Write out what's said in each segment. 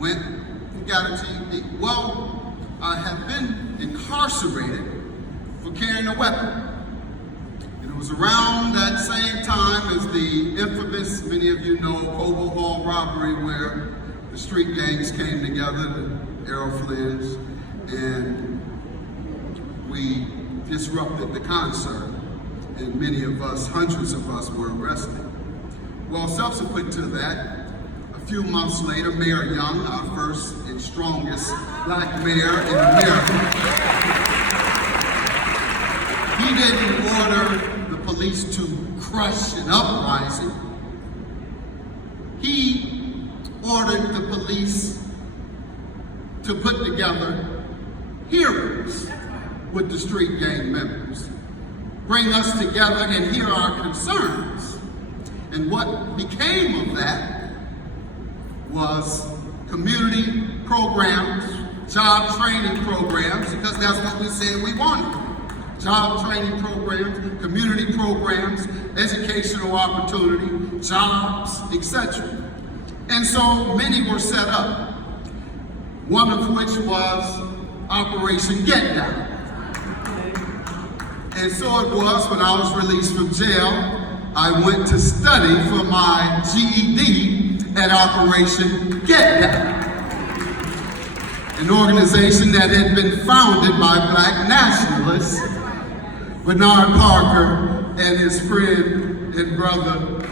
went and got a GED. Well, I had been incarcerated for carrying a weapon. And it was around that same time as the infamous, many of you know, COBRA Hall robbery, where the street gangs came together, the Arrow Flynn's, and we disrupted the concert. And many of us, hundreds of us, were arrested. Well, subsequent to that, a few months later, Mayor Young, our first and strongest black mayor in America, he didn't order the police to crush an uprising. He ordered the police to put together hearings with the street gang members, bring us together and hear our concerns. And what became of that was community programs, job training programs, because that's what we said we wanted. Job training programs, community programs, educational opportunity, jobs, etc. And so many were set up, one of which was Operation Get Down. And so it was when I was released from jail, I went to study for my GED at Operation Get Down, an organization that had been founded by black nationalists, Bernard Parker and his friend and brother.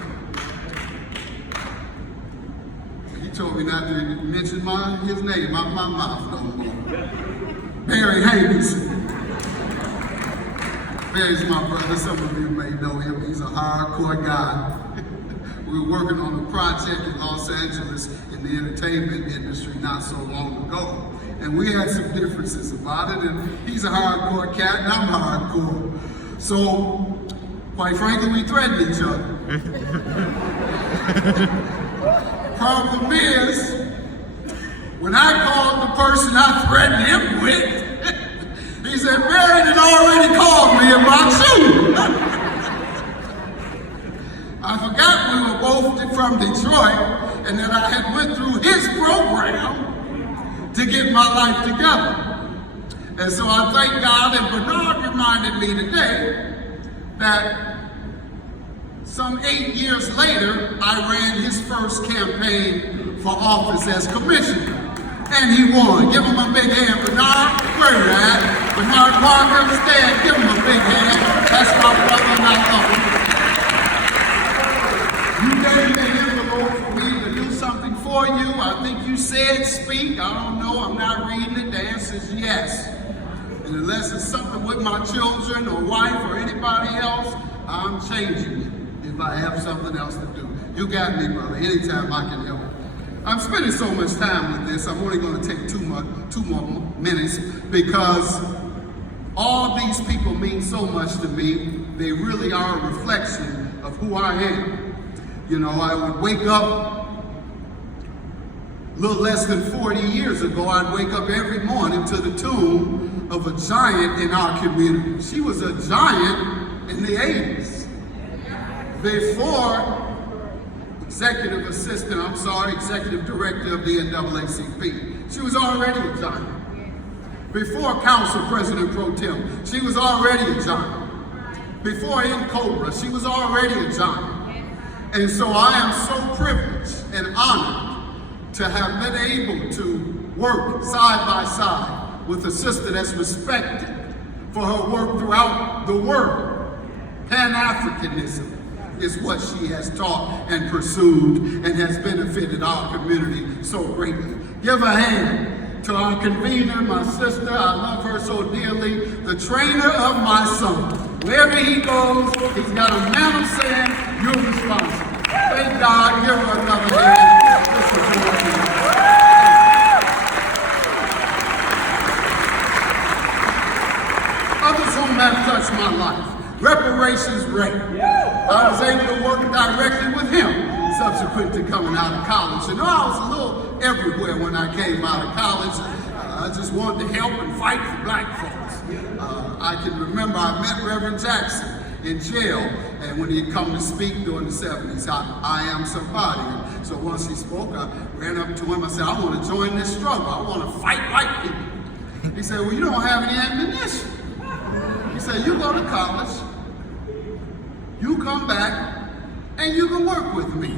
He told me not to mention his name out my mouth no more. Barry Hankerson. Barry's my brother, some of you may know him, he's a hardcore guy. We were working on a project in Los Angeles in the entertainment industry not so long ago. And we had some differences about it, and he's a hardcore cat, and I'm hardcore. So, quite frankly, we threatened each other. Problem is, when I called the person I threatened him with, he said, Barry had already called me about you. I forgot we were both from Detroit and that I had went through his program to get my life together. And so I thank God, and Bernard reminded me today that some 8 years later, I ran his first campaign for office as commissioner. And he won. Give him a big hand, Bernard. Where you at? Bernard Parker, stand. Give him a big hand. That's my brother, and I love him. You gave me an envelope for me to do something for you. I think you said speak. I don't know. I'm not reading it. The answer is yes. And unless it's something with my children or wife or anybody else, I'm changing it if I have something else to do. You got me, brother. Anytime I can help. I'm spending so much time with this, I'm only going to take two more minutes because all these people mean so much to me. They really are a reflection of who I am. You know, I would wake up a little less than 40 years ago, I'd wake up every morning to the tune of a giant in our community. She was a giant in the 80s. Before executive director of the NAACP. She was already a giant. Before council president pro tem, she was already a giant. Before in COBRA, she was already a giant. And so I am so privileged and honored to have been able to work side by side with a sister that's respected for her work throughout the world. Pan-Africanism is what she has taught and pursued and has benefited our community so greatly. Give a hand to our convener, my sister. I love her so dearly, the trainer of my son. Wherever he goes, he's got a mantle saying, you're responsible. Thank God, give her another hand. This is others whom have touched my life. Reparations rate. I was able to work directly with him subsequent to coming out of college. And I was a little everywhere when I came out of college. I just wanted to help and fight for black folks. I can remember I met Reverend Jackson in jail, and when he'd come to speak during the 70s, I am somebody. So once he spoke, I ran up to him. I said, I want to join this struggle. I want to fight white people. He said, well, you don't have any ammunition. He said, you go to college, you come back, and you can work with me.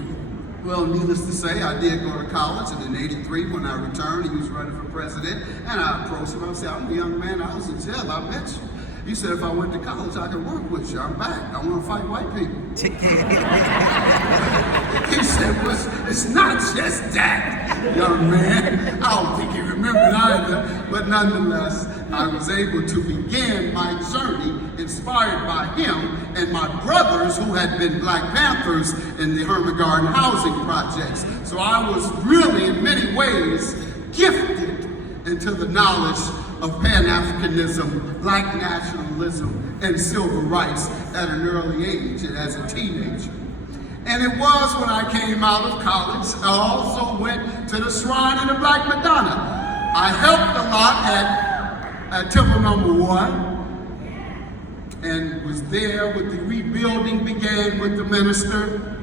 Well, needless to say, I did go to college, and in '83, when I returned, he was running for president, and I approached him. I said, I'm a young man, I was in jail, I bet you. He said, if I went to college, I could work with you. I'm back. I want to fight white people. He said, well, it's not just that, young man. I don't think he remembered either. But nonetheless, I was able to begin my journey inspired by him and my brothers who had been Black Panthers in the Herman Garden housing projects. So I was really, in many ways, gifted into the knowledge of Pan-Africanism, Black nationalism, and civil rights at an early age and as a teenager. And it was when I came out of college, I also went to the Shrine of the Black Madonna. I helped a lot at Temple No. 1 and was there with the rebuilding began with the minister.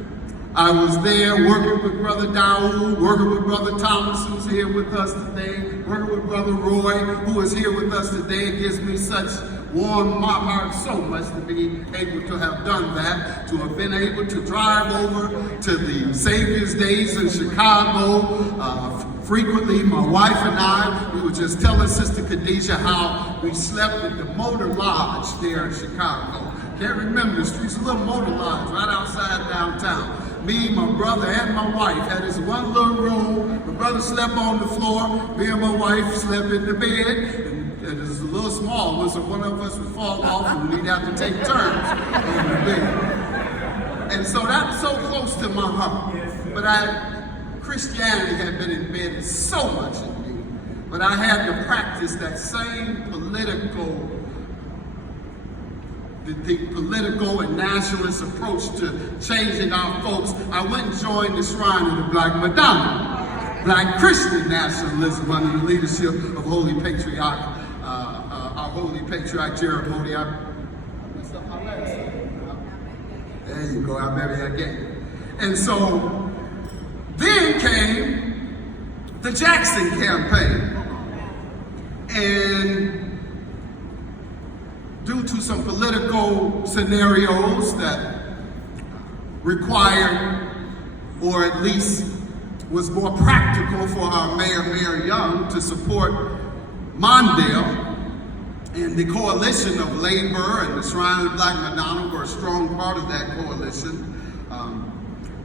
I was there working with Brother Daoud, working with Brother Thomas, who's here with us today, working with Brother Roy, who is here with us today. It gives me such warm my heart so much to be able to have done that, to have been able to drive over to the Savior's Days in Chicago. Frequently, my wife and I, we were just telling Sister Khadijah how we slept at the Motor Lodge there in Chicago. Can't remember the streets, a little motor lodge right outside downtown. Me, my brother, and my wife had this one little room. My brother slept on the floor. Me and my wife slept in the bed. And it was a little small one, so one of us would fall off and we'd have to take turns on the bed. And so that's so close to my heart. But Christianity had been embedded so much in me. But I had to practice that same the political and nationalist approach to changing our folks. I went and joined the Shrine of the Black Madonna, Black Christian nationalism under the leadership of Holy Patriarch, our Holy Patriarch Jeremiah. I messed up my last name. There you go, I married again. And so then came the Jackson campaign. And due to some political scenarios that required, or at least was more practical for our Mayor, Mayor Young, to support Mondale, and the coalition of labor and the Shrine of the Black Madonna were a strong part of that coalition.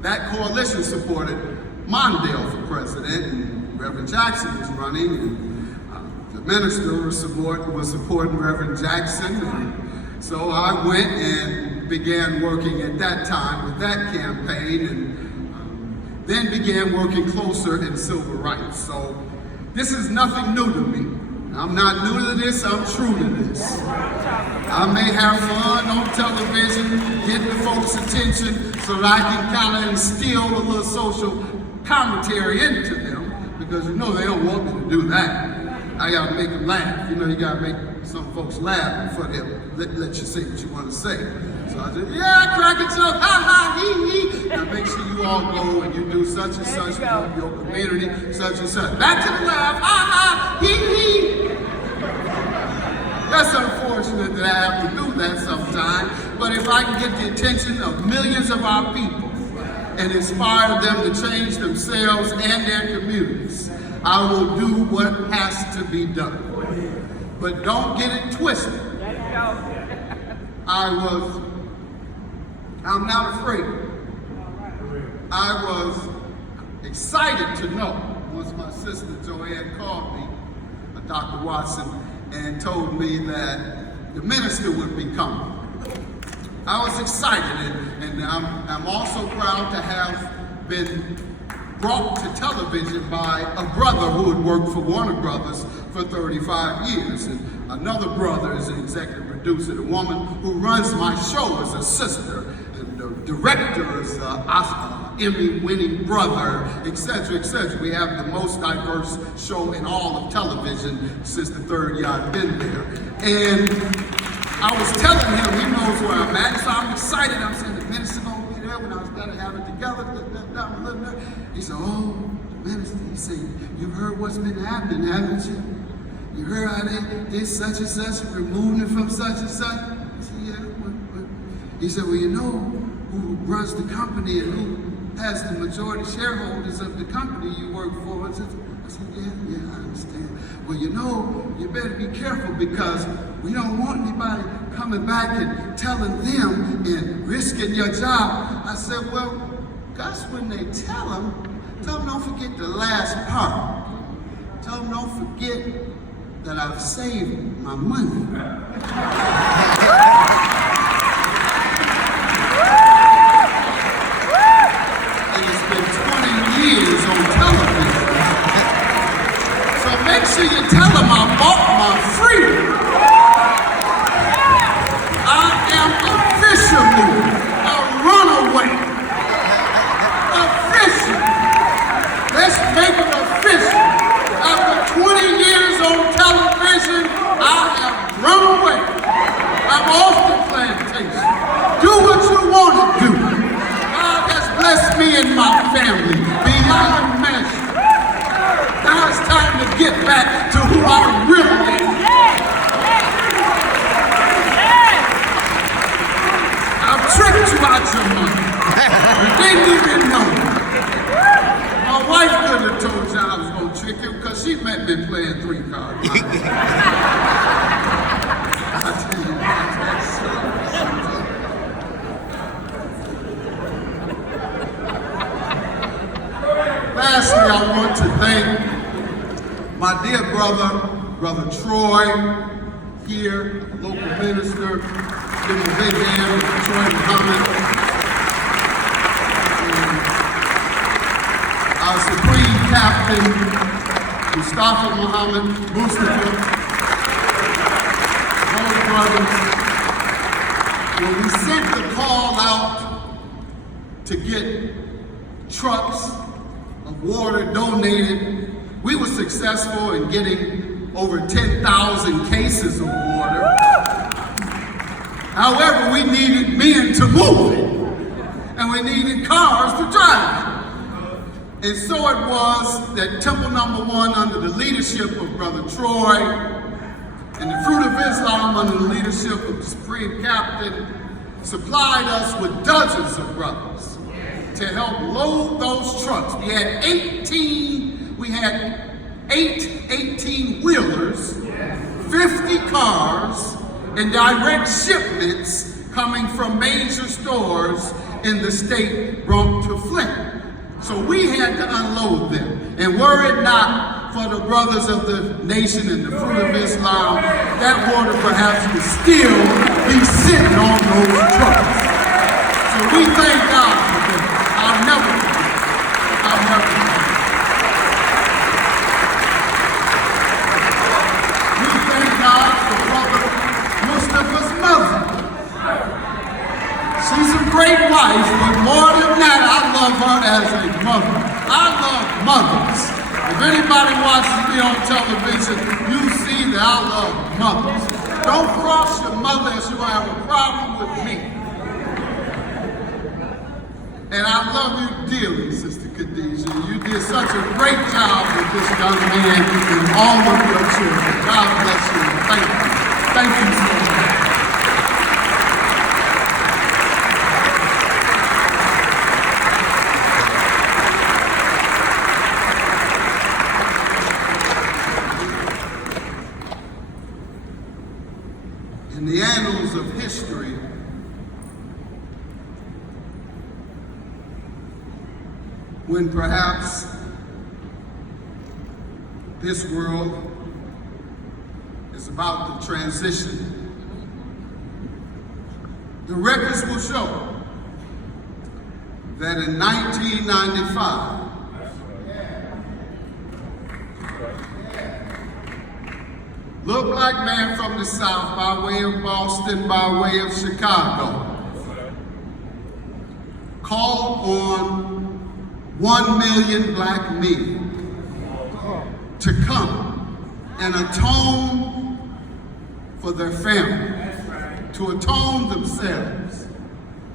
That coalition supported Mondale for president, and Reverend Jackson was running, and the minister was supporting Reverend Jackson, and so I went and began working at that time with that campaign, and then began working closer in civil rights. So this is nothing new to me. I'm not new to this, I'm true to this. I may have fun on television, get the folks' attention so that I can kind of instill a little social commentary into them, because you know they don't want me to do that. I gotta make them laugh. You know, you gotta make some folks laugh before they let you say what you want to say. So I just, yeah, crack a joke, ha ha, hee hee. Now make sure you all go and you do such and such for your community, such and such. Back to the laugh, ha ha, hee hee. That's unfortunate that I have to do that sometimes, but if I can get the attention of millions of our people and inspire them to change themselves and their communities, I will do what has to be done. But don't get it twisted. I'm not afraid. I was excited to know, once my sister Joanne called me, Dr. Watson, and told me that the minister would be coming. I was excited, and I'm also proud to have been brought to television by a brother who had worked for Warner Brothers for 35 years. And another brother is an executive producer. The woman who runs my show is a sister. And the director is an Emmy-winning brother, etc., etc. We have the most diverse show in all of television since the third year I've been there. And I was telling him, he knows where I'm at, so I'm excited. I'm saying the minister gonna be there. them, and I was gotta have it together. He said, oh, minister, he said, you've heard what's been happening, haven't you? You heard how they did such and such, removed it from such and such? I said, yeah, what? He said, well, you know who runs the company and who has the majority shareholders of the company you work for? I said, yeah, I understand. Well, you know, you better be careful because we don't want anybody coming back and telling them and risking your job. I said, well, Gus, when they tell them don't forget the last part. Tell them don't forget that I've saved my money. And it's been 20 years on television. So make sure you tell them I bought my freedom. I am officially a runaway. Official. Let's make it official. After 20 years on television, I have run away. I'm off the plantation. Do what you want to do. God has blessed me and my family beyond measure. Now it's time to get back to who I really am. I've tricked you out your money. You didn't even know. My wife could have told you I was going to trick you because she met me playing 3 cards. I tell you what, that's Lastly, I want to thank my dear Brother Troy, here, local minister, give him a big hand, Troy Muhammad. Our Supreme Captain, Mustafa Muhammad, Mustafa, both brothers. When we sent the call out to get trucks of water donated, we were successful in getting over 10,000 cases of water. However, we needed men to move it, and we needed cars to drive it. And so it was that Temple Number 1, under the leadership of Brother Troy, and the Fruit of Islam, under the leadership of the Supreme Captain, supplied us with dozens of brothers to help load those trucks. We had 18-wheelers, 50 cars, and direct shipments coming from major stores in the state brought to Flint. So we had to unload them. And were it not for the brothers of the nation and the Fruit of Islam, that water perhaps would still be sitting on those trucks. So we thank God for them. I'll never forget. I'll never forget. We thank God for Brother Mustafa's mother. She's a great wife, but more than that, I love her as a mother. I love mothers. If anybody watches me on television, you see that I love mothers. Don't cross your mother if you have a problem with me. And I love you dearly, Sister Khadijah. You did such a great job with this young man and all of your children. God bless you. Thank you. Thank you so much. In the annals of history, when perhaps this world is about to transition, the records will show that in 1995, little black man from the South, by way of Boston, by way of Chicago, called on 1 million black men to come and atone for their family, to atone themselves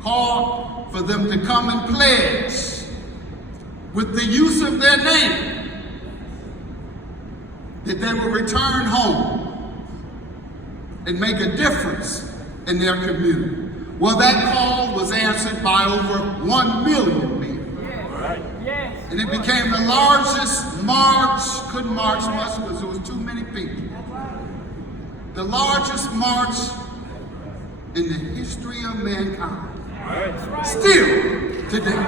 called for them to come and pledge with the use of their name that they will return home and make a difference in their community. Well, that call was answered by over 1 million people. Yes. And it became the largest march, couldn't march much because there was too many people. The largest march in the history of mankind. Still today.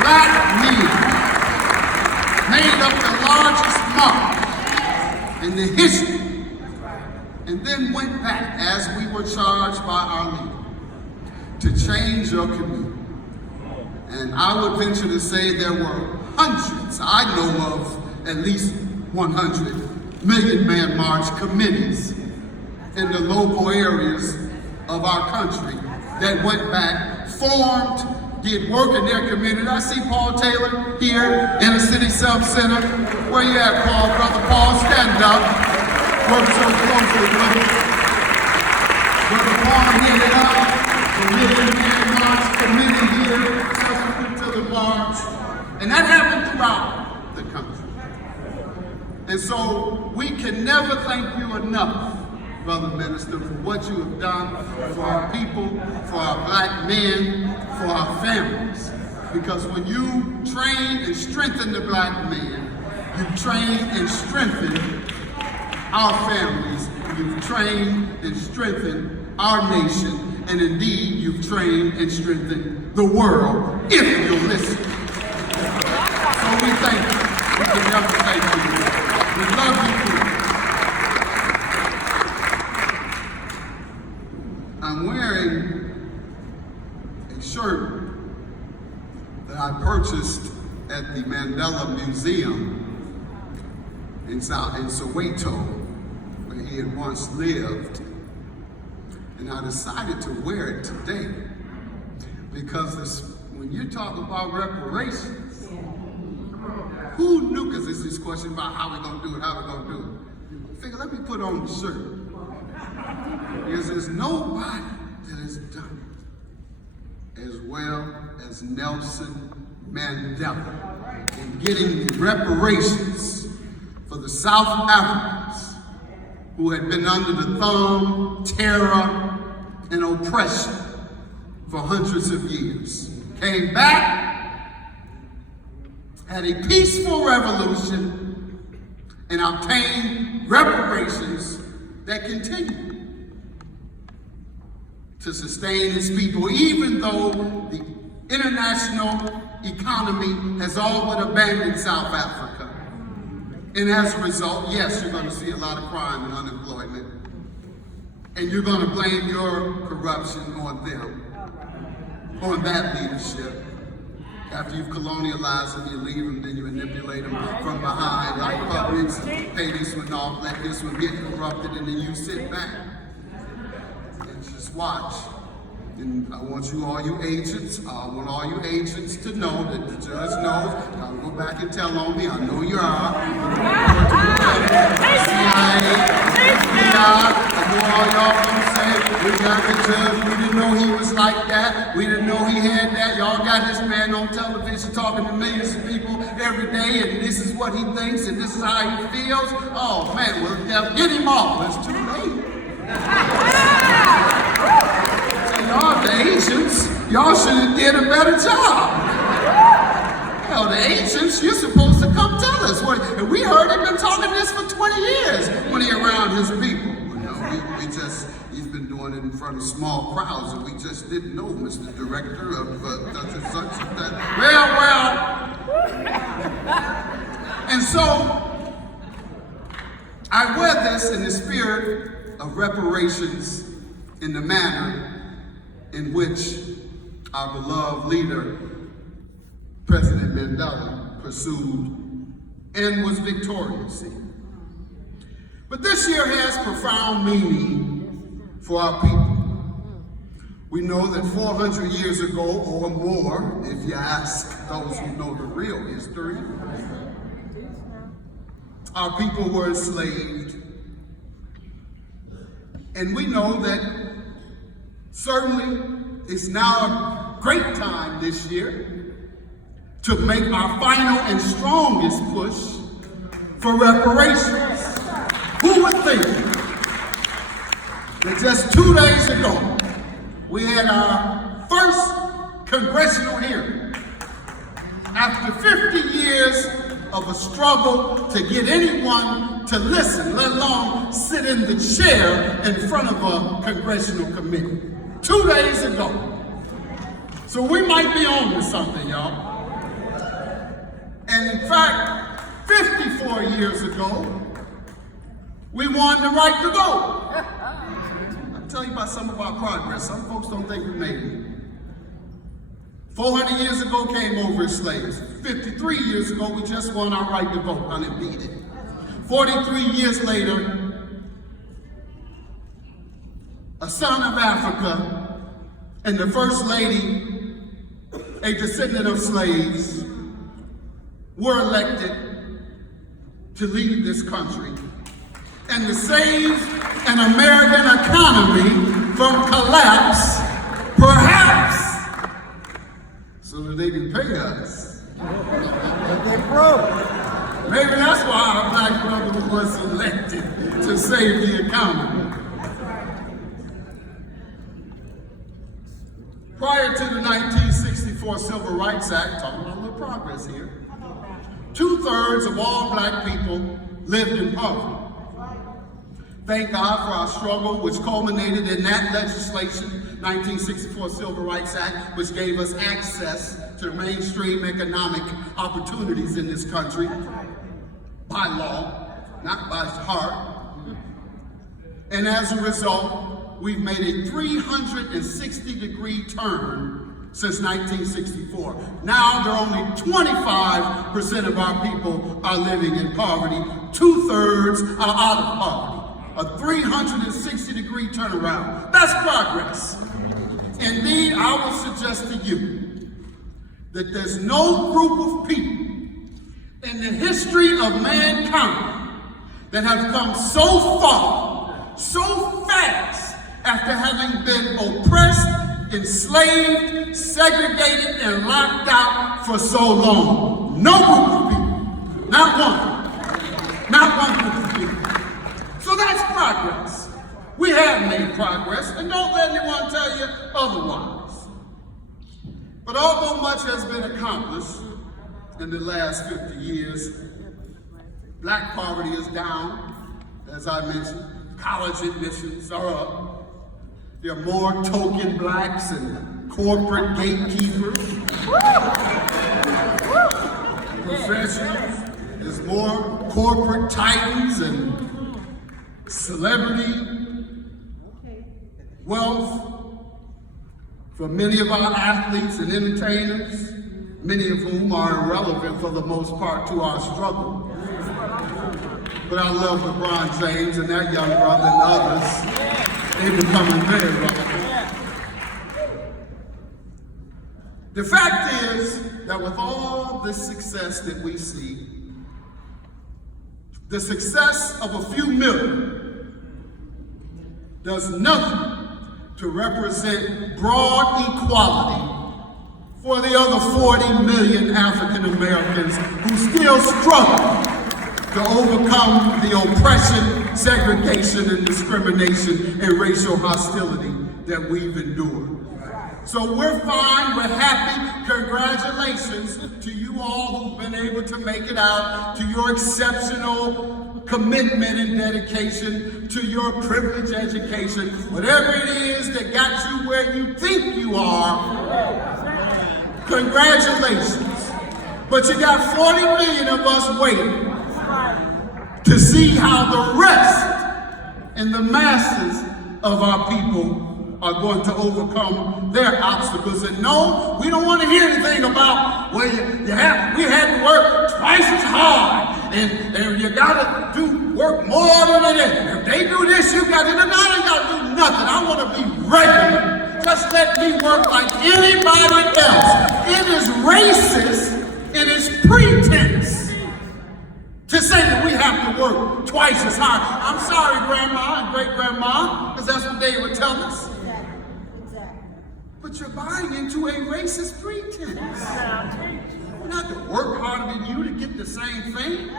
Black men made up the largest march in the history, and then went back, as we were charged by our leader, to change your community. And I would venture to say there were hundreds, I know of at least 100 Million Man March committees in the local areas of our country that went back, formed, did work in their community. I see Paul Taylor here in the City Self Center. Where you at, Paul? Brother Paul, stand up. Work so closely with him. Brother Paul headed up the Million Man March committee here, subsequent to the march. And that happened throughout the country. And so we can never thank you enough, Brother Minister, for what you have done for our people, for our black men, for our families. Because when you train and strengthen the black man, you train and strengthen our families, you've trained and strengthened our nation, and indeed you've trained and strengthened the world, if you'll listen. So we thank you. We can never thank you. We love you. I'm wearing a shirt that I purchased at the Mandela Museum in Soweto, where he had once lived. And I decided to wear it today because when you talk about reparations, who knew, because it's this question about how we're going to do it, I figure, let me put on the shirt. Because there's nobody that has done it as well as Nelson Mandela in getting the reparations for the South Africans who had been under the thumb, terror, and oppression for hundreds of years. Came back, had a peaceful revolution, and obtained reparations that continue to sustain its people, even though the international economy has all but abandoned South Africa. And as a result, yes, you're going to see a lot of crime and unemployment. And you're going to blame your corruption on them, on that leadership. After you've colonialized them, you leave them, then you manipulate them from behind like puppets. Pay this one off, let this one get corrupted, and then you sit back and just watch. And I want all you agents to know that the judge knows. I'll go back and tell on me. I know you are. CIA, FBI, I know all y'all gonna say, we got the judge, we didn't know he was like that. We didn't know he had that. Y'all got this man on television talking to millions of people every day, and this is what he thinks, and this is how he feels. Oh man, well, get him off. It's too late. Y'all, the agents, y'all should have did a better job. Hell, the agents, you're supposed to come tell us. And we heard him been talking this for 20 years when he around his people. You know, he's been doing it in front of small crowds, and we just didn't know, Mr. Director of such and such and that. Well. And so, I wear this in the spirit of reparations in the manner in which our beloved leader, President Mandela, pursued and was victorious in. But this year has profound meaning for our people. We know that 400 years ago or more, if you ask those who know the real history, our people were enslaved And we know that certainly it's now a great time this year to make our final and strongest push for reparations. Who would think that just 2 days ago we had our first congressional hearing after 50 years of a struggle to get anyone to listen, let alone sit in the chair in front of a congressional committee. 2 days ago. So we might be on to something, y'all. And in fact, 54 years ago, we won the right to vote. I'll tell you about some of our progress. Some folks don't think we made it. 400 years ago came over as slaves. 53 years ago, we just won our right to vote unimpeded. 43 years later, a son of Africa and the first lady, a descendant of slaves, were elected to lead this country and to save an American economy from collapse, perhaps so that they can pay us. Maybe that's why our black brother was elected, to save the economy. Prior to the 1964 Civil Rights Act, talking about a little progress here, 2/3 of all black people lived in poverty. Thank God for our struggle, which culminated in that legislation, 1964 Civil Rights Act, which gave us access to mainstream economic opportunities in this country by law, not by heart. And as a result, we've made a 360-degree turn since 1964. Now there are only 25% of our people are living in poverty. 2/3 are out of poverty. A 360-degree turnaround. That's progress. Indeed, I would suggest to you that there's no group of people in the history of mankind that have come so far, so fast, after having been oppressed, enslaved, segregated, and locked out for so long. No group of people. Not one. Not one group of people. So that's progress. We have made progress, and don't let anyone tell you otherwise. But although much has been accomplished in the last 50 years, black poverty is down, as I mentioned. College admissions are up. There are more token blacks and corporate gatekeepers. Professionals. There's more corporate titans and celebrity wealth for many of our athletes and entertainers, many of whom are irrelevant for the most part to our struggle. But I love LeBron James and that young brother and others. They're becoming very relevant. The fact is that with all this success that we see, the success of a few million does nothing to represent broad equality for the other 40 million African Americans who still struggle to overcome the oppression, segregation, and discrimination and racial hostility that we've endured. So we're fine, we're happy. Congratulations to you all who've been able to make it out, to your exceptional commitment and dedication, to your privileged education, whatever it is that got you where you think you are, congratulations. But you got 40 million of us waiting to see how the rest and the masses of our people are going to overcome their obstacles. And no, we don't want to hear anything about, well, we had to work twice as hard, and you got to work more than it. If they do this, you got to, and I ain't got to do nothing. I want to be regular. Just let me work like anybody else. It is racist in its pretense to say that we have to work twice as hard. I'm sorry, Grandma and great-grandma, because that's what they would tell us. Exactly. But you're buying into a racist pretense. We're not to work harder than you to get the same thing.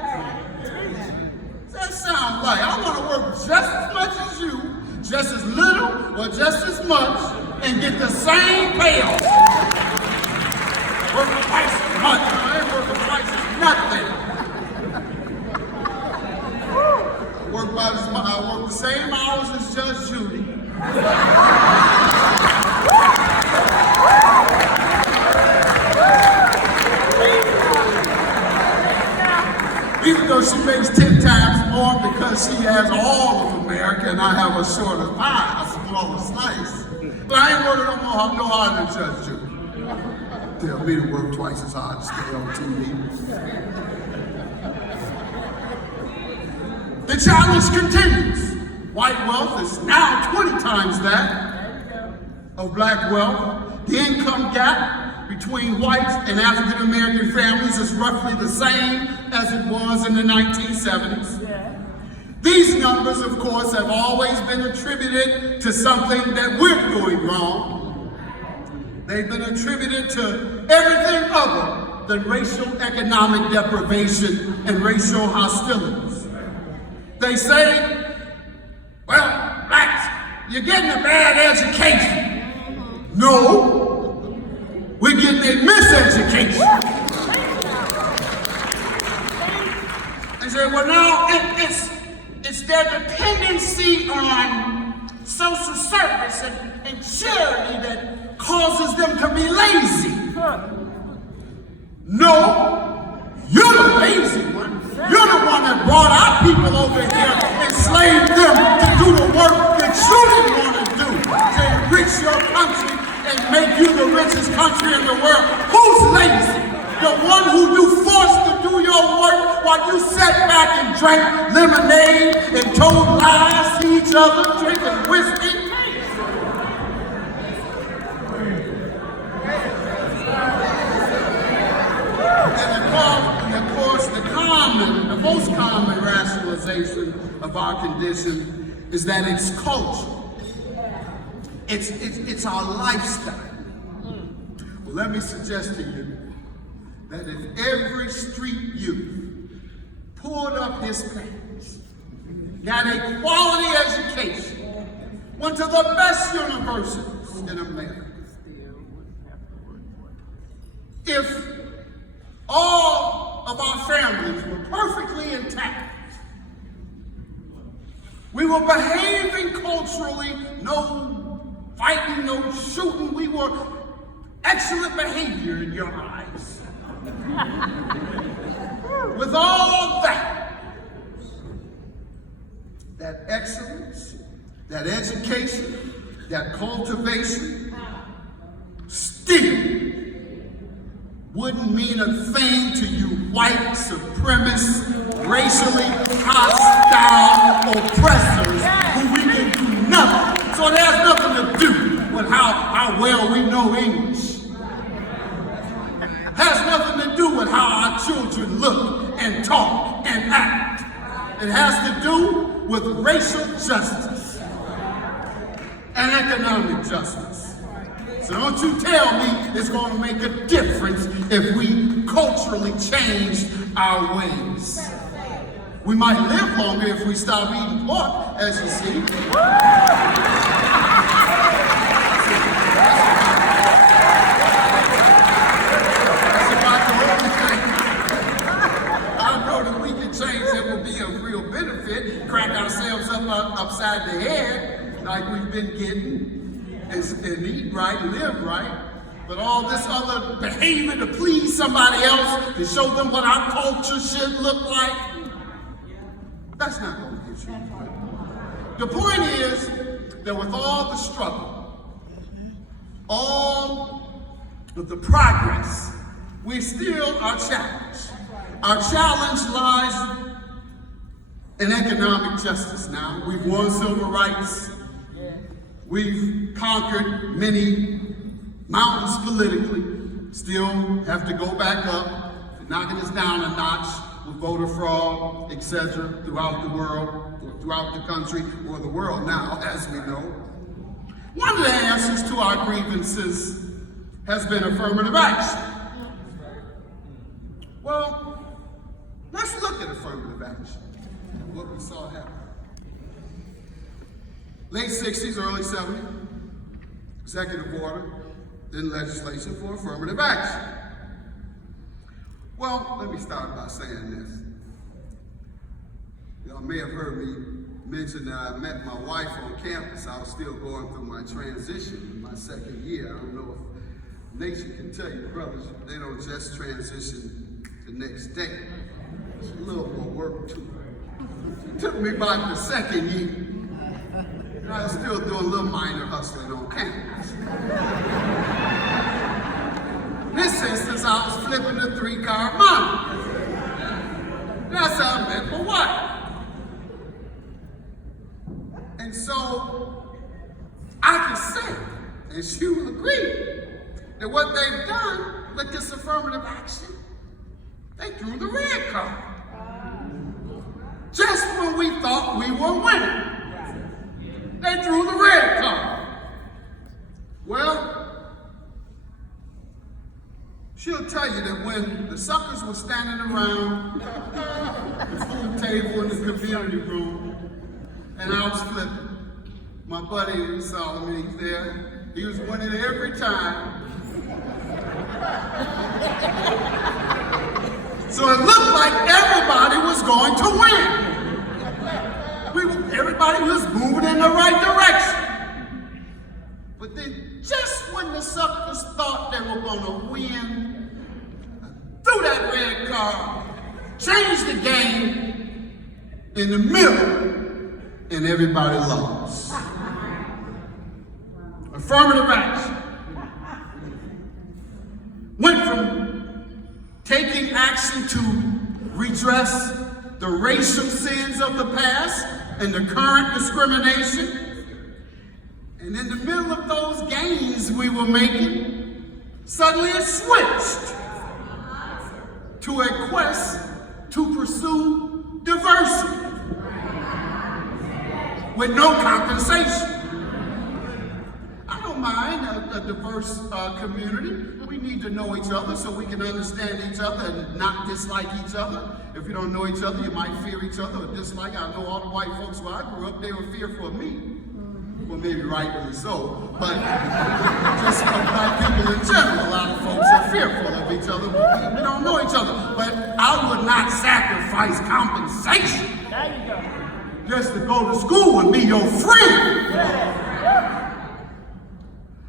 That sounds like I want to work just as much as you, just as little or just as much, and get the same payoff. Work twice as much. I ain't working twice as nothing. I work the same hours as Judge Judy. Even though she makes 10 times more because she has all of America and I have a shorter pie, a smaller slice. But I ain't working no harder than Judge Judy. Tell me to work twice as hard to stay on TV. The challenge continues. White wealth is now 20 times that of black wealth. The income gap between whites and African American families is roughly the same as it was in the 1970s. These numbers, of course, have always been attributed to something that we're doing wrong. They've been attributed to everything other than racial economic deprivation and racial hostilities. They say, well, blacks, you're getting a bad education. No, we're getting a miseducation. They say, well, now it's their dependency on social service and charity that causes them to be lazy. No, you're the lazy one. You're the one that brought our people over here, enslaved them to do the work that you didn't want to do, to enrich your country and make you the richest country in the world. Who's lazy? The one who you forced to do your work while you sat back and drank lemonade and told lies to each other, drinking whiskey. And of course, the most common rationalization of our condition is that it's culture. It's our lifestyle. Well, let me suggest to you that if every street youth pulled up his pants, got a quality education, went to the best universities in America, if all of our families were perfectly intact, we were behaving culturally, no fighting, no shooting, we were excellent behavior in your eyes. With all that excellence, that education, that cultivation, still wouldn't mean a thing to you white supremacist, racially hostile oppressors who we can do nothing. So it has nothing to do with how well we know English. Has nothing to do with how our children look and talk and act. It has to do with racial justice and economic justice. So don't you tell me it's going to make a difference if we culturally change our ways. We might live longer if we stop eating pork, as you see. That's about the only thing. I know that we can change that will be a real benefit, crack ourselves upside the head like we've been getting. And eat right, live right, but all this other behavior to please somebody else, to show them what our culture should look like, that's not going to get you. The point is that with all the struggle, all of the progress, we still are challenged. Our challenge lies in economic justice now. We've won civil rights. We've conquered many mountains politically, still have to go back up, knocking us down a notch with voter fraud, etc., throughout the world, or throughout the country, or the world now, as we know. One of the answers to our grievances has been affirmative action. Well, let's look at affirmative action, what we saw happen. Late 60s, early 70s, executive order, then legislation for affirmative action. Well, let me start by saying this. Y'all may have heard me mention that I met my wife on campus. I was still going through my transition in my second year. I don't know if Nation can tell you, brothers, they don't just transition the next day. There's a little more work to it. It took me about the second year. I was still doing a little minor hustling on campus. In this instance, I was flipping a 3-car model. That's how I met my wife. And so, I can say, and she will agree, that what they've done with this affirmative action, they threw the red card. Just when we thought we were winning, they threw the red card. Well, she'll tell you that when the suckers were standing around the food table in the community room, and I was flipping, my buddy Solomon, he's there, he was winning every time. So it looked like everybody was going to win. Everybody was moving in the right direction. But then just when the suckers thought they were going to win, threw that red card, changed the game in the middle, and everybody lost. Affirmative action went from taking action to redress the racial sins of the past and the current discrimination. And in the middle of those gains we were making, suddenly it switched to a quest to pursue diversity with no compensation. I don't mind a diverse community. We need to know each other so we can understand each other and not dislike each other. If you don't know each other, you might fear each other or dislike. I know all the white folks where I grew up, they were fearful of me. Well, maybe rightfully so. But just for black people in general, a lot of folks are fearful of each other. We don't know each other. But I would not sacrifice compensation just to go to school and be your friend.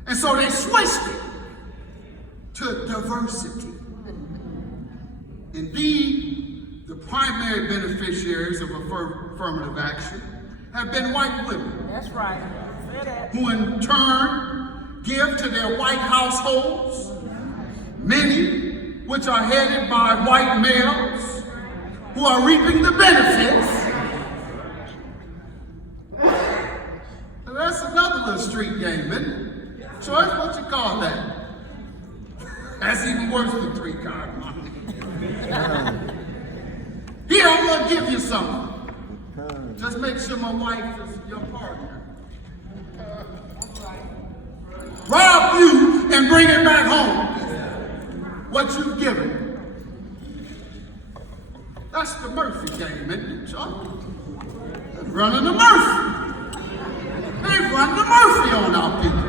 And so they switched it to diversity. Indeed, the primary beneficiaries of affirmative action have been white women. That's right. Who in turn give to their white households, many which are headed by white males who are reaping the benefits. So that's another little street game, isn't it? Choice, what you call that? That's even worse than 3-card money. Here, I'm gonna give you something. Just make sure my wife is your partner. Rob you and bring it back home. What you've given. That's the Murphy game, isn't it, Chuck? They're running the Murphy. They've run the Murphy on our people.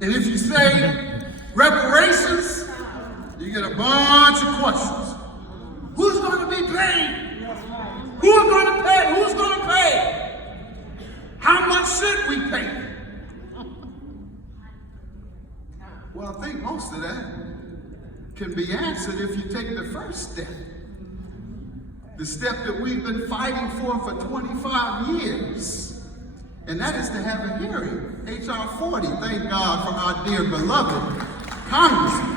And if you say reparations, you get a bunch of questions. Who's going to be paid? Who's going to pay? Who's going to pay? How much should we pay? Well, I think most of that can be answered if you take the first step. The step that we've been fighting for 25 years. And that is to have a hearing. H.R. 40, thank God for our dear beloved Congressman.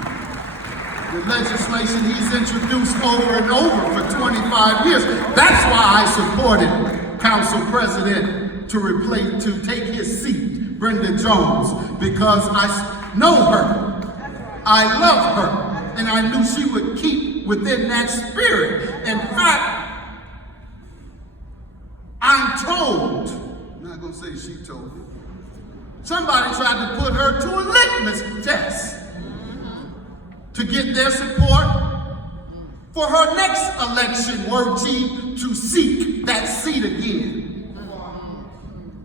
The legislation he's introduced over and over for 25 years. That's why I supported Council President to take his seat, Brenda Jones, because I know her. I love her. and I knew she would keep within that spirit. In fact, I'm told, I'm not going to say she told me, somebody tried to put her to a litmus test to get their support for her next election, were she to seek that seat again.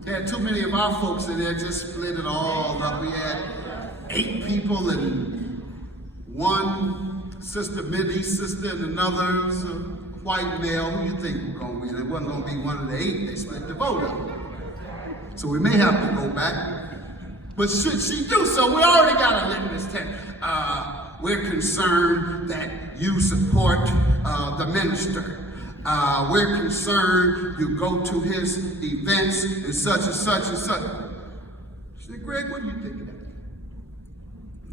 There are too many of our folks in there just split it all up. We had 8 people and one sister, Mideast sister, and another white male. Who you think were going to win? It wasn't going to be one of the 8. They split the vote up. So we may have to go back. But should she do so, we already got a litmus test. We're concerned that you support the minister. We're concerned you go to his events and such and such and such. She said, Greg, what do you think of that?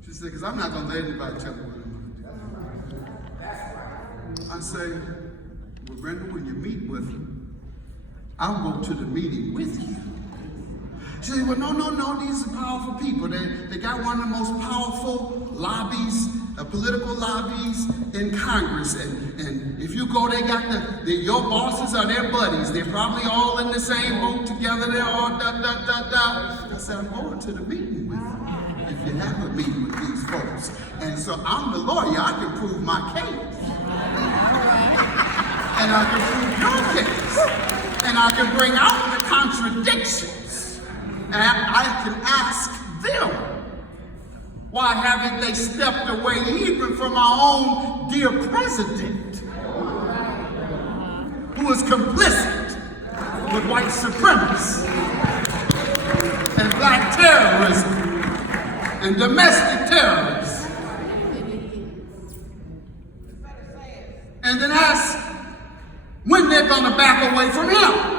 She said, because I'm not going to let anybody tell me what I'm going to do. I say, well, Brenda, when you meet with him, I'll go to the meeting with you. She said, well, no, these are powerful people. They got one of the most powerful lobbies, political lobbies in Congress. And if you go, they got your bosses are their buddies. They're probably all in the same boat together. They're all da. I said, I'm going to the meeting with you if you have a meeting with these folks. And so I'm the lawyer. I can prove my case. And I can prove your case. And I can bring out the contradictions. And I can ask them, why haven't they stepped away even from our own dear president, who is complicit with white supremacy and black terrorism and domestic terrorism? And then ask when they're going to back away from him.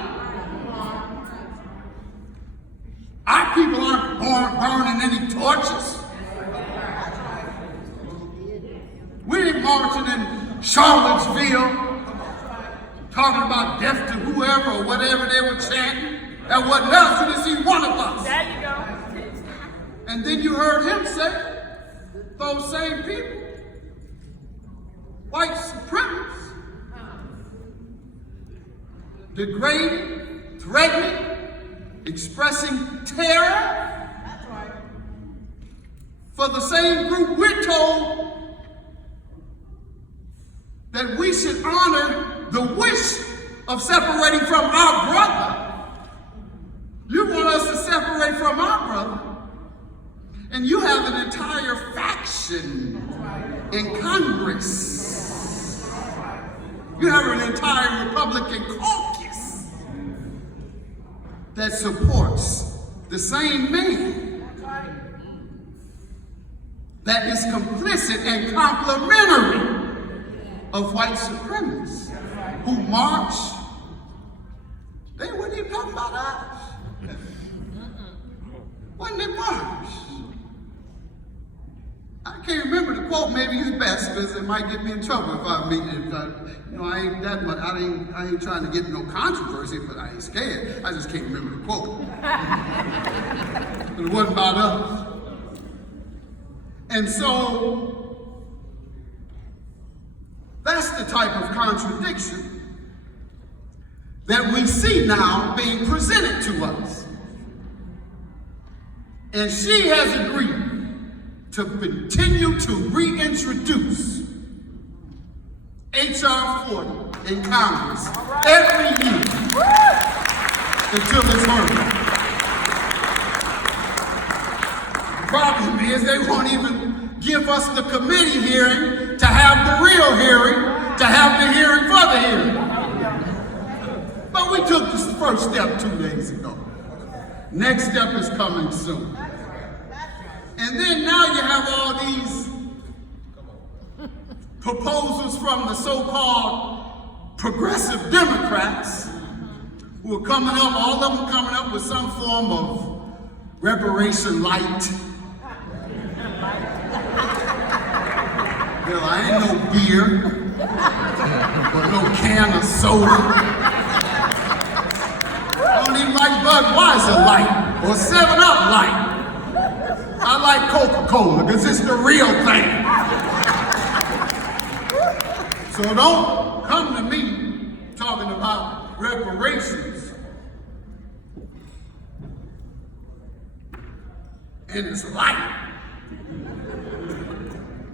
Our people aren't burning any torches. We ain't marching in Charlottesville talking about death to whoever or whatever they were chanting. That wasn't us, you didn't see one of us. There you go. And then you heard him say, those same people, white supremacists, degrading, threatening, expressing terror for the same group we're told that we should honor the wish of separating from our brother. You want us to separate from our brother, and you have an entire faction in Congress. You have an entire Republican caucus that supports the same man that is complicit and complementary of white supremacists who march. They weren't even talking about us. When they march. I can't remember the quote. Maybe it's best because it might get me in trouble if I meet it. I ain't that much. I ain't trying to get no controversy, but I ain't scared. I just can't remember the quote. But it wasn't about us. And so that's the type of contradiction that we see now being presented to us. And she has agreed to continue to reintroduce H.R. 40 in Congress every year until it's heard. The problem is they won't even give us the committee hearing to have the real hearing, to have the hearing for the hearing. But we took the first step 2 days ago. Next step is coming soon. And then now you have all these proposals from the so-called progressive Democrats who are coming up, all of them coming up with some form of reparation light. Well, I ain't no beer, or no can of soda. I don't even like Budweiser light, or 7-Up light. I like Coca-Cola, because it's the real thing. So don't come to me talking about reparations and it's light.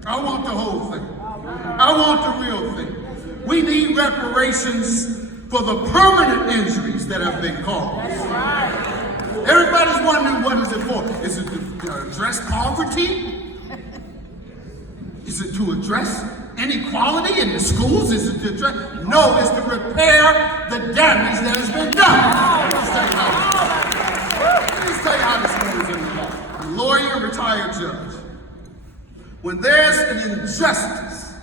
I want the whole thing. I want the real thing. We need reparations for the permanent injuries that have been caused. Everybody's wondering, what is it for? Is it to address poverty? Is it to address inequality in the schools? Is it to address? No, it's to repair the damage that has been done. Let me tell you how this goes in the law. A lawyer, retired judge. When there's an injustice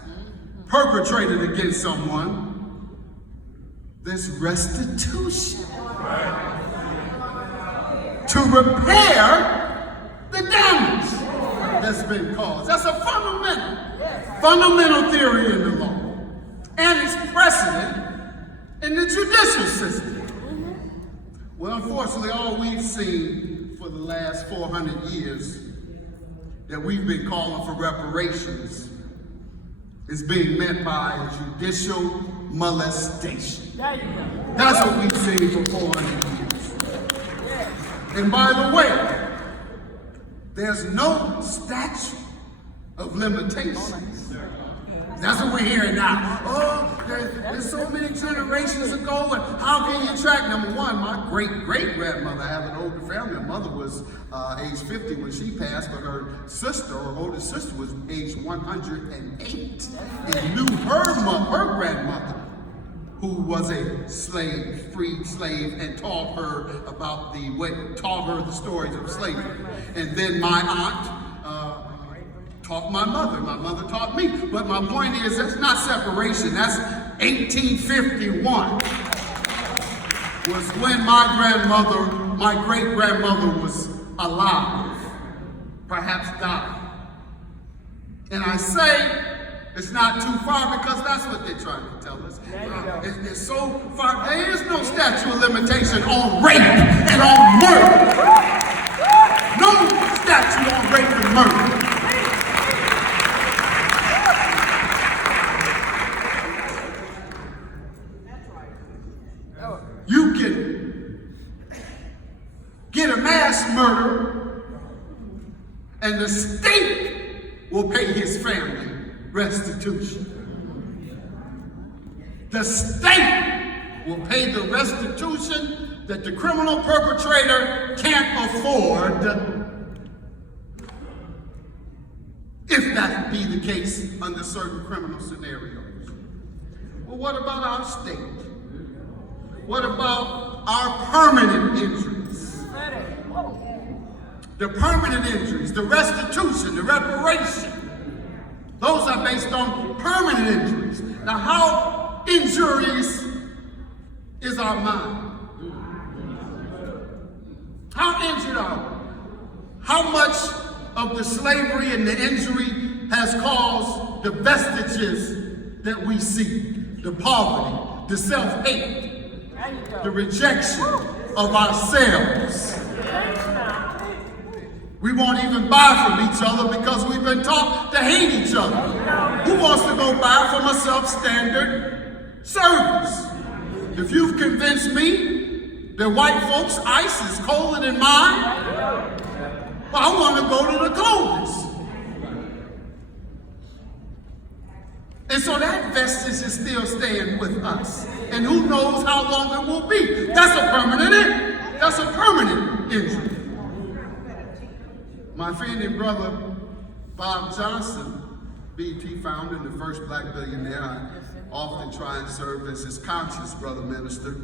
perpetrated against someone, there's restitution to repair the damage that's been caused. That's a fundamental theory in the law. And it's precedent in the judicial system. Well, unfortunately, all we've seen for the last 400 years that we've been calling for reparations is being met by judicial molestation. That's what we've seen for 400 years. And by the way, there's no statute of limitations. That's what we're hearing now. Oh, there's so many generations ago, and how can you track? Number one, my great-great-grandmother, I have an older family. Her mother was age 50 when she passed, but her sister, her older sister, was age 108 and knew her grandmother, who was a slave, freed slave, and taught her the stories of slavery. And then my aunt taught my mother. My mother taught me. But my point is, that's not separation. That's 1851 was when my great-grandmother was alive, perhaps died. And I say it's not too far because that's what they're trying to tell us. It's so far. There is no statute of limitation on rape and on murder. No statute on rape and murder. You can get a mass murder and the state will pay his family restitution. The state will pay the restitution that the criminal perpetrator can't afford, if that be the case under certain criminal scenarios. Well, what about our state? What about our permanent injuries? The permanent injuries, the restitution, the reparation. Those are based on permanent injuries. Now, how injurious is our mind? How injured are we? How much of the slavery and the injury has caused the vestiges that we see? The poverty, the self-hate, the rejection of ourselves. We won't even buy from each other because we've been taught to hate each other. Who wants to go buy from a self-standard service? If you've convinced me that white folks' ice is colder than mine, well, I want to go to the coldest. And so that vestige is still staying with us. And who knows how long it will be. That's a permanent injury. My friend and brother, Bob Johnson, BT founder and the first black billionaire, I often try and serve as his conscience brother minister.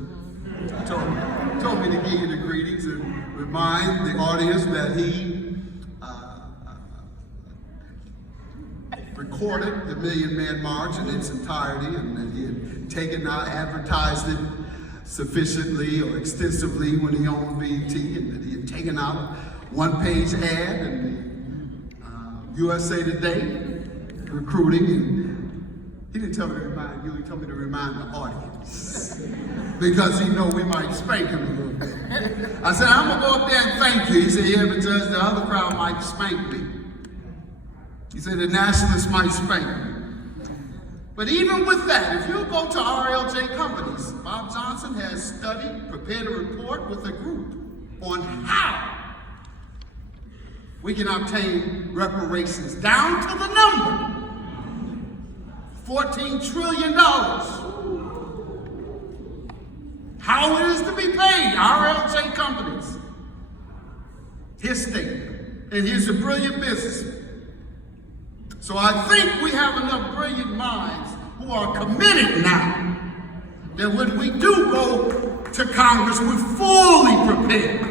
Told me to give you the greetings and remind the audience that he recorded the Million Man March in its entirety, and that he had taken out, advertised it sufficiently or extensively when he owned BET, and that he had taken out one-page ad in the USA Today, recruiting, and he didn't tell me to remind you, he told me to remind the audience, because he know we might spank him a little bit. I said, I'm gonna go up there and thank you. He said, yeah, but Judge, the other crowd might spank me. He said, the nationalists might spank me. But even with that, if you go to RLJ Companies, Bob Johnson has studied, prepared a report with a group on how we can obtain reparations down to the number, $14 trillion. How it is to be paid, RLJ Companies. His statement, and he's a brilliant businessman. So I think we have enough brilliant minds who are committed now that when we do go to Congress, we're fully prepared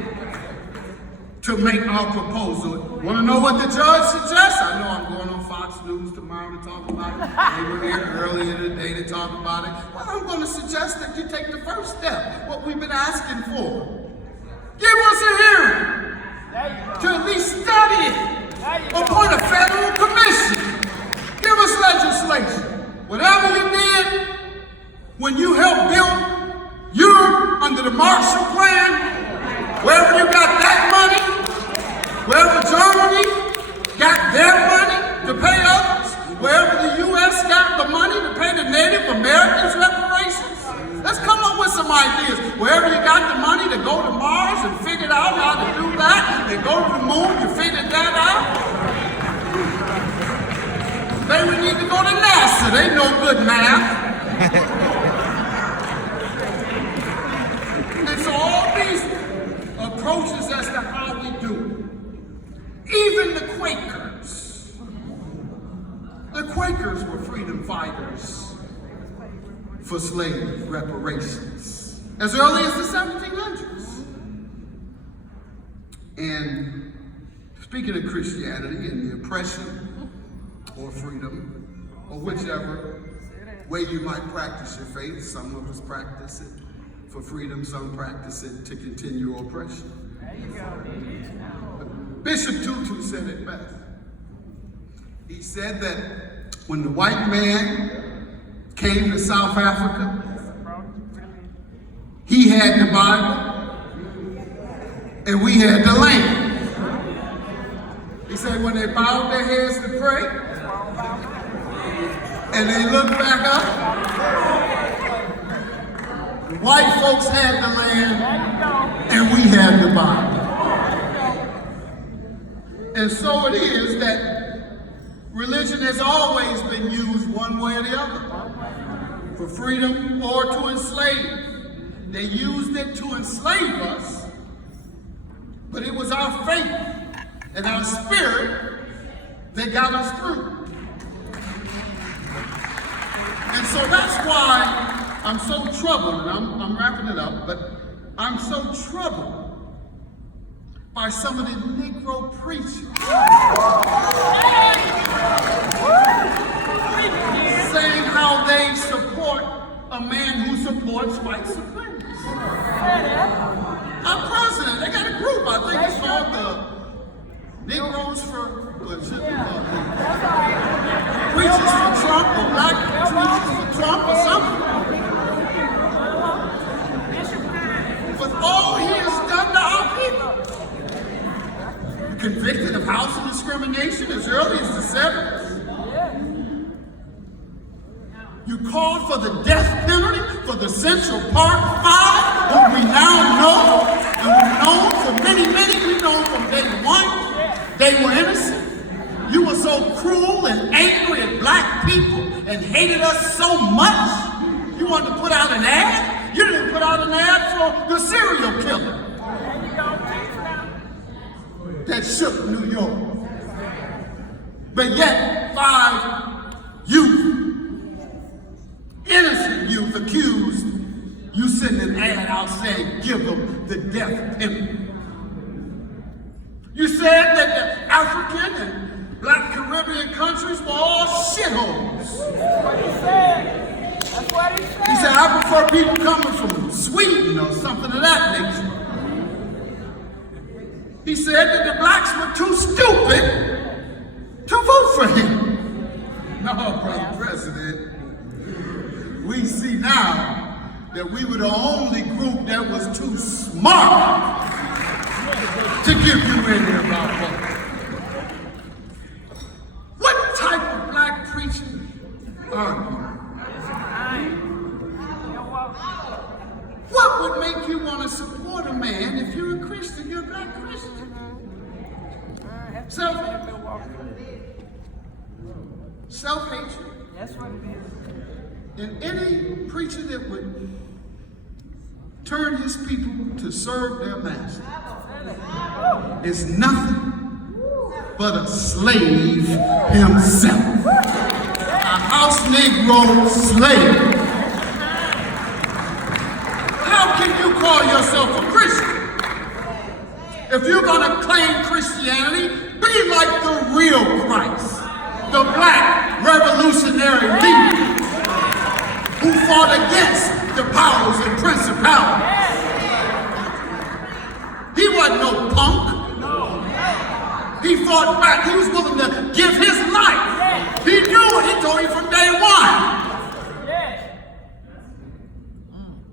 to make our proposal. Want to know what the judge suggests? I know I'm going on Fox News tomorrow to talk about it. They were here earlier today to talk about it. Well, I'm going to suggest that you take the first step, what we've been asking for. Give us a hearing to at least study it. Appoint a federal commission. Give us legislation. Whatever you did when you helped build Europe under the Marshall Plan, wherever you got that money, wherever Germany got their money to pay others, wherever the U.S. got the money to pay the Native Americans reparations, let's come up with some ideas. Wherever you got the money to go to Mars and figured out how to do that, and go to the moon, you figured that out. Maybe we need to go to NASA. They know good math. And so all these approaches as to how we do it. Even the Quakers were freedom fighters for slave reparations as early as the 1700s. And speaking of Christianity and the oppression or freedom, or whichever way you might practice your faith, some of us practice it for freedom, some practice it to continue oppression. There you go. Bishop Tutu said it best. He said that when the white man came to South Africa, he had the Bible and we had the land. He said when they bowed their heads to pray and they looked back up, white folks had the land and we had the Bible. And so it is that religion has always been used one way or the other, for freedom or to enslave. They used it to enslave us, but it was our faith and our spirit that got us through. And so that's why I'm so troubled, and I'm wrapping it up, but I'm so troubled by some of the Negro preachers saying how they support a man who supports white supremacy. Our president, they got a group, I think it's called the Negroes for, what should be called, preachers for Trump, or black preachers for Trump or something. With all he has done to our people. Convicted of housing discrimination as early as the 70s. You called for the death penalty for the Central Park Five, who we now know, and we've known for many, we've known from day one, they were innocent. You were so cruel and angry at black people and hated us so much, you wanted to put out an ad? You didn't put out an ad for the serial killer that shook New York. But yet, 5 youth, innocent youth accused, you send an ad out saying, give them the death penalty. You said that the African and black Caribbean countries were all shitholes. That's what he said. That's what he said. He said, I prefer people coming from Sweden or something of that nature. He said that the blacks were too stupid to vote for him. No, Brother President, we see now that we were the only group that was too smart to give you any of our vote. What type of black preaching are you? you're a black Christian. Self-hatred. That's what it is. And any preacher that would turn his people to serve their master is nothing but a slave himself. A house Negro slave. How can you call yourself a Christian? If you're going to claim Christianity, be like the real Christ, the black revolutionary leader who fought against the powers and principalities. He wasn't no punk. He fought back. He was willing to give his life. He knew it. He told you from day one.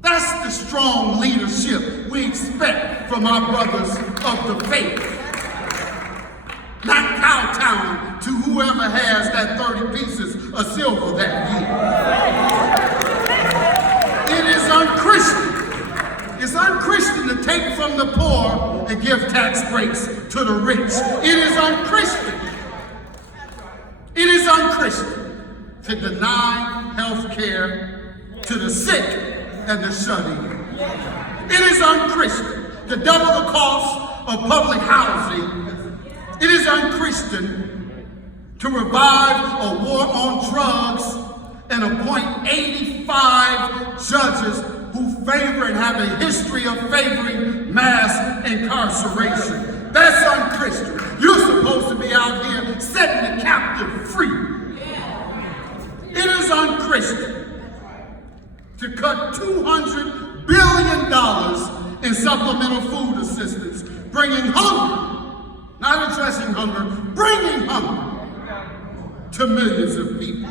That's the strong leadership we expect from our brothers of the faith. Not kowtowing to whoever has that 30 pieces of silver that year. It is unchristian. It's unchristian to take from the poor and give tax breaks to the rich. It is unchristian. It is unchristian to deny health care to the sick and the shut-in. It is unchristian to double the cost of public housing. It is unchristian to revive a war on drugs and appoint 85 judges who favor and have a history of favoring mass incarceration. That's unchristian. You're supposed to be out here setting the captive free. It is unchristian to cut $200 billion in supplemental food assistance, bringing hunger, not addressing hunger, bringing hunger to millions of people.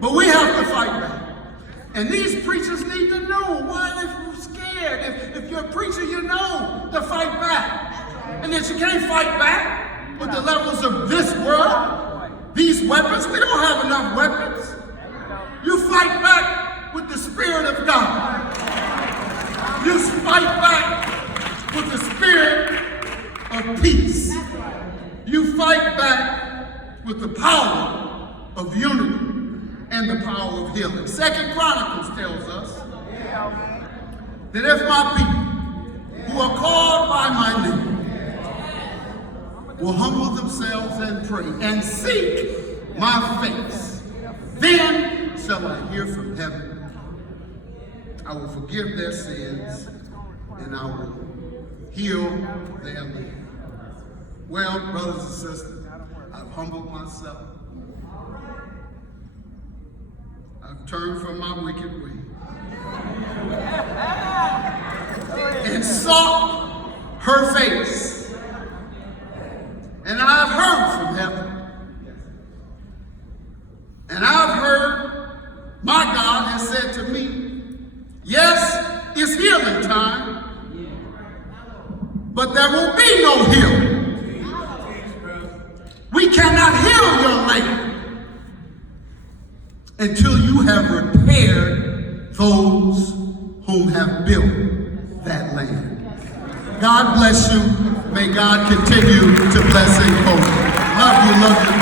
But we have to fight back. And these preachers need to know why they're scared. If you're a preacher, you know to fight back. And that you can't fight back with the levels of this world, these weapons. We don't have enough weapons. You fight back with the Spirit of God. You fight back with the Spirit of peace. You fight back with the power of unity and the power of healing. 2 Chronicles tells us that if my people who are called by my name will humble themselves and pray and seek my face, then shall I hear from heaven. I will forgive their sins and I will heal their land. Well, brothers and sisters, I've humbled myself. I've turned from my wicked way and sought her face. And I've heard from heaven. And I've heard my God has said to me, yes, it's healing time, but there will be no healing. We cannot heal your land until you have repaired those whom have built that land. God bless you. May God continue to bless and hope. Love you, love you.